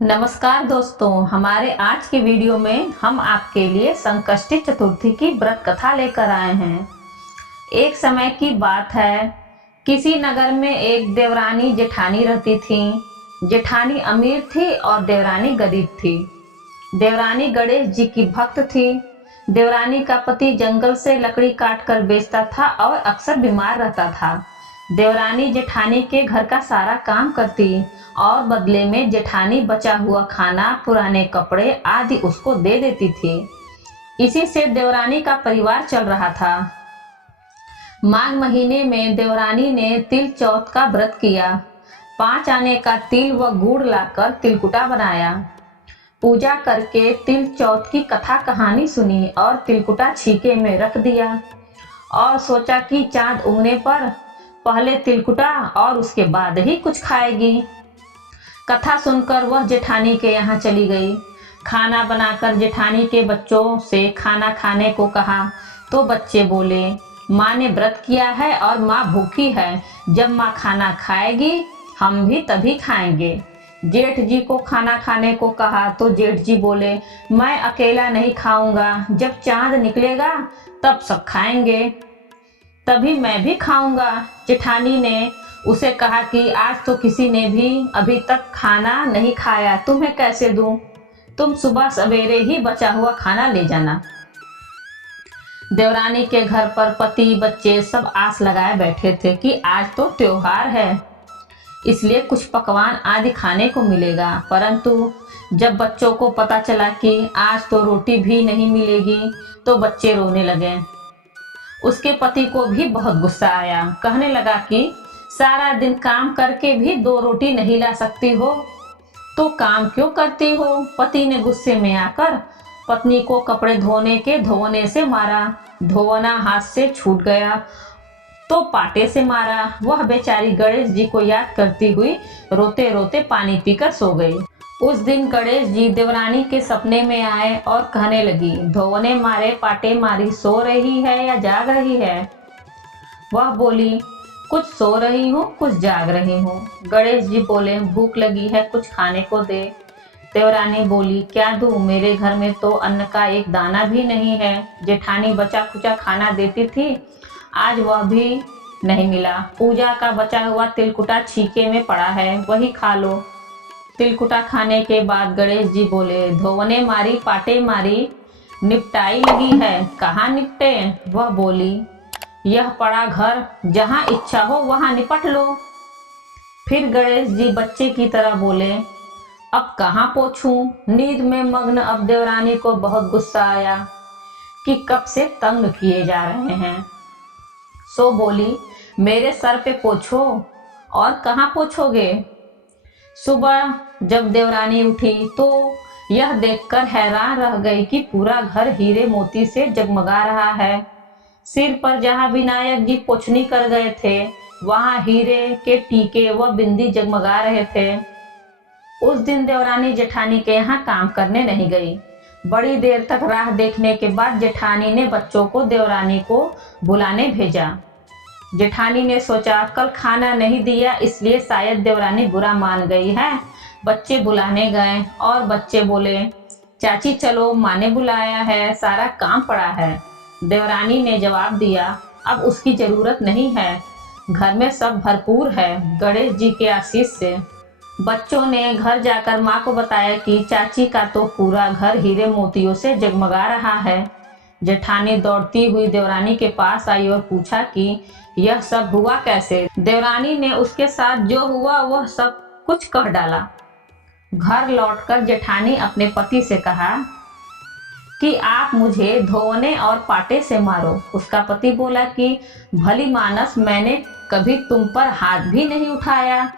नमस्कार दोस्तों, हमारे आज की वीडियो में हम आपके लिए संकष्टी चतुर्थी की व्रत कथा लेकर आए हैं। एक समय की बात है, किसी नगर में एक देवरानी जेठानी रहती थी। जेठानी अमीर थी और देवरानी गरीब थी। देवरानी गणेश जी की भक्त थी। देवरानी का पति जंगल से लकड़ी काट कर बेचता था और अक्सर बीमार रहता था। देवरानी जेठानी के घर का सारा काम करती और बदले में जेठानी बचा हुआ खाना, पुराने कपड़े आदि उसको दे देती थी। इसी से देवरानी का परिवार चल रहा था। माघ महीने में देवरानी ने तिल चौथ का व्रत किया। 5 आने का तिल व गुड़ लाकर तिलकुटा बनाया। पूजा करके तिल चौथ की कथा कहानी सुनी और तिलकुटा छीके में रख दिया और सोचा कि चांद उगने पर पहले तिलकुटा और उसके बाद ही कुछ खाएगी। कथा सुनकर वह जेठानी के यहाँ चली गई। खाना बनाकर जेठानी के बच्चों से खाना खाने को कहा तो बच्चे बोले, माँ ने व्रत किया है और माँ भूखी है। जब माँ खाना खाएगी हम भी तभी खाएंगे। जेठ जी को खाना खाने को कहा तो जेठ जी बोले, मैं अकेला नहीं खाऊंगा, जब चांद निकलेगा तब सब खाएंगे, तभी मैं भी खाऊंगा। जेठानी ने उसे कहा कि आज तो किसी ने भी अभी तक खाना नहीं खाया, तुम्हें कैसे दूं? तुम सुबह सवेरे ही बचा हुआ खाना ले जाना। देवरानी के घर पर पति बच्चे सब आस लगाए बैठे थे कि आज तो त्योहार है, इसलिए कुछ पकवान आदि खाने को मिलेगा। परंतु जब बच्चों को पता चला कि आज तो रोटी भी नहीं मिलेगी तो बच्चे रोने लगे। उसके पति को भी बहुत गुस्सा आया। कहने लगा कि सारा दिन काम करके भी 2 रोटी नहीं ला सकती हो तो काम क्यों करती हो? पति ने गुस्से में आकर पत्नी को कपड़े धोने से मारा। धोना हाथ से छूट गया तो पाटे से मारा। वह बेचारी गणेश जी को याद करती हुई रोते रोते पानी पीकर सो गई। उस दिन गणेश जी देवरानी के सपने में आए और कहने लगी, धोने मारे पाटे मारी, सो रही है या जाग रही है? वह बोली, कुछ सो रही हूँ, कुछ जाग रही हूँ। गणेश जी बोले, भूख लगी है, कुछ खाने को दे। देवरानी बोली, क्या दूँ? मेरे घर में तो अन्न का एक दाना भी नहीं है। जेठानी बचा खुचा खाना देती थी, आज वह भी नहीं मिला। पूजा का बचा हुआ तिलकुटा छीके में पड़ा है, वही खा लो। तिलकुटा खाने के बाद गणेश जी बोले, धोने मारी पाटे मारी, निपटाई लगी है, कहाँ निपटे? वह बोली, यह पड़ा घर, जहाँ इच्छा हो वहाँ निपट लो। फिर गणेश जी बच्चे की तरह बोले, अब कहाँ पोछूं? नींद में मग्न अब देवरानी को बहुत गुस्सा आया कि कब से तंग किए जा रहे हैं। सो बोली, मेरे सर पे पोछो। और कहाँ पोछोगे? सुबह जब देवरानी उठी तो यह देखकर हैरान रह गई कि पूरा घर हीरे मोती से जगमगा रहा है। सिर पर जहाँ विनायक जी पोछनी कर गए थे वहाँ हीरे के टीके व बिंदी जगमगा रहे थे। उस दिन देवरानी जेठानी के यहाँ काम करने नहीं गई। बड़ी देर तक राह देखने के बाद जेठानी ने बच्चों को देवरानी को बुलाने भेजा। जेठानी ने सोचा कल खाना नहीं दिया इसलिए शायद देवरानी बुरा मान गई है। बच्चे बुलाने गए और बच्चे बोले, चाची चलो, माँ ने बुलाया है, सारा काम पड़ा है। देवरानी ने जवाब दिया, अब उसकी जरूरत नहीं है, घर में सब भरपूर है, गणेश जी के आशीष से। बच्चों ने घर जाकर माँ को बताया कि चाची का तो पूरा घर हीरे मोतियों से जगमगा रहा है। जेठानी दौड़ती हुई देवरानी के पास आई और पूछा कि यह सब हुआ कैसे? देवरानी ने उसके साथ जो हुआ वह सब कुछ कह डाला। घर लौटकर जेठानी अपने पति से कहा कि आप मुझे धोने और पाटे से मारो। उसका पति बोला कि भली मानस, मैंने कभी तुम पर हाथ भी नहीं उठाया,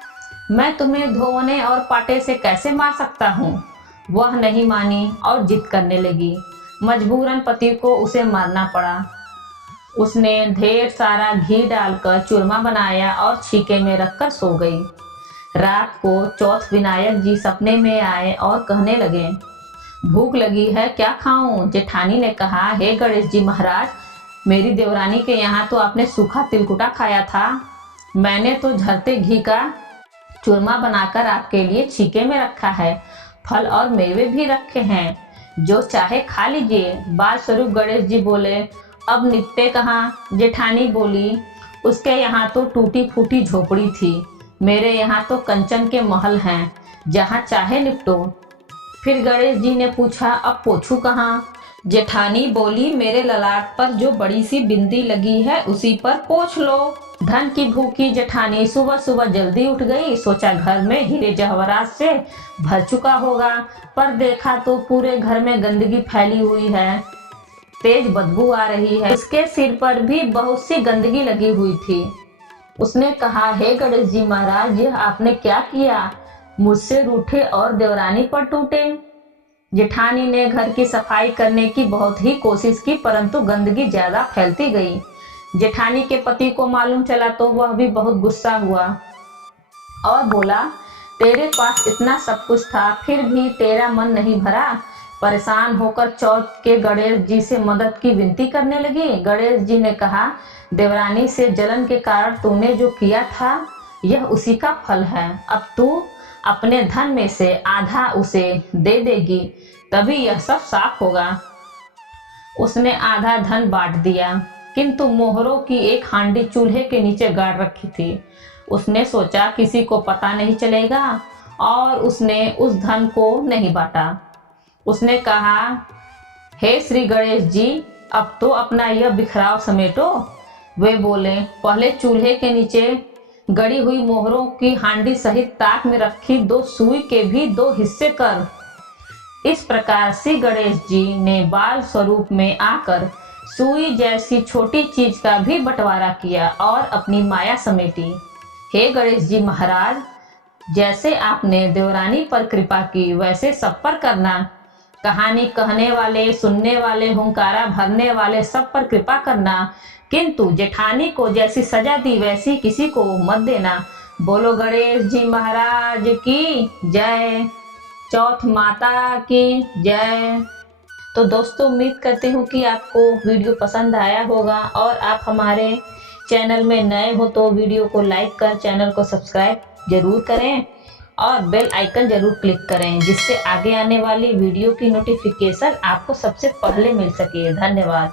मैं तुम्हें धोने और पाटे से कैसे मार सकता हूँ? वह नहीं मानी और जिद करने लगी। मजबूरन पति को उसे मारना पड़ा। उसने ढेर सारा घी डालकर चूरमा बनाया और छीके में रखकर सो गई। रात को चौथ विनायक जी सपने में आए और कहने लगे, भूख लगी है, क्या खाऊं? जेठानी ने कहा, हे गणेश जी महाराज, मेरी देवरानी के यहाँ तो आपने सूखा तिलकुटा खाया था, मैंने तो झरते घी का चूरमा बनाकर आपके लिए छीके में रखा है, फल और मेवे भी रखे हैं, जो चाहे खा लीजिए। बाल स्वरूप गणेश जी बोले, अब निपटे कहाँ? जेठानी बोली, उसके यहाँ तो टूटी फूटी झोपड़ी थी, मेरे यहाँ तो कंचन के महल हैं, जहाँ चाहे निपटो। फिर गणेश जी ने पूछा, अब पोछू कहाँ? जेठानी बोली, मेरे ललाट पर जो बड़ी सी बिंदी लगी है उसी पर पोंछ लो। धन की भूखी जेठानी सुबह सुबह जल्दी उठ गई। सोचा घर में हीरे जवाहरात से भर चुका होगा, पर देखा तो पूरे घर में गंदगी फैली हुई है, तेज बदबू आ रही है। उसके सिर पर भी बहुत सी गंदगी लगी हुई थी। उसने कहा, हे गणेश जी महाराज, यह आपने क्या किया? मुझसे रूठे और देवरानी पर टूटे। जेठानी ने घर की सफाई करने की बहुत ही कोशिश की, परंतु गंदगी ज्यादा फैलती गई। जेठानी के पति को मालूम चला तो वह भी बहुत गुस्सा हुआ और बोला, तेरे पास इतना सब कुछ था, फिर भी तेरा मन नहीं भरा। परेशान होकर चौथ के गणेश जी से मदद की विनती करने लगी। गणेश जी ने कहा, देवरानी से जलन के कारण तूने जो किया था यह उसी का फल है। अब तू अपने धन में से आधा उसे दे देगी, तभी यह सब साफ होगा। उसने आधा धन बांट दिया, किंतु मोहरों की एक हांडी चूल्हे के नीचे गाड़ रखी थी। उसने सोचा किसी को पता नहीं चलेगा और उसने उस धन को नहीं बांटा। उसने कहा, हे श्री गणेश जी, अब तो अपना यह बिखराव समेटो। वे बोले, पहले चूल्हे के नीचे गड़ी हुई मोहरों की हांडी सहित ताक में रखी 2 सुई के भी 2 हिस्से कर। इस प्रकार श्री गणेश जी ने बाल स्वरूप में आकर सुई जैसी छोटी चीज का भी बंटवारा किया और अपनी माया समेटी। हे गणेश जी महाराज, जैसे आपने देवरानी पर कृपा की वैसे सब पर करना। कहानी कहने वाले, सुनने वाले, हुंकारा भरने वाले सब पर कृपा करना, किंतु जेठानी को जैसी सजा दी वैसी किसी को मत देना। बोलो गणेश जी महाराज की जय। चौथ माता की जय। तो दोस्तों, उम्मीद करती हूँ कि आपको वीडियो पसंद आया होगा और आप हमारे चैनल में नए हो तो वीडियो को लाइक कर चैनल को सब्सक्राइब जरूर करें और बेल आइकन जरूर क्लिक करें, जिससे आगे आने वाली वीडियो की नोटिफिकेशन आपको सबसे पहले मिल सके। धन्यवाद।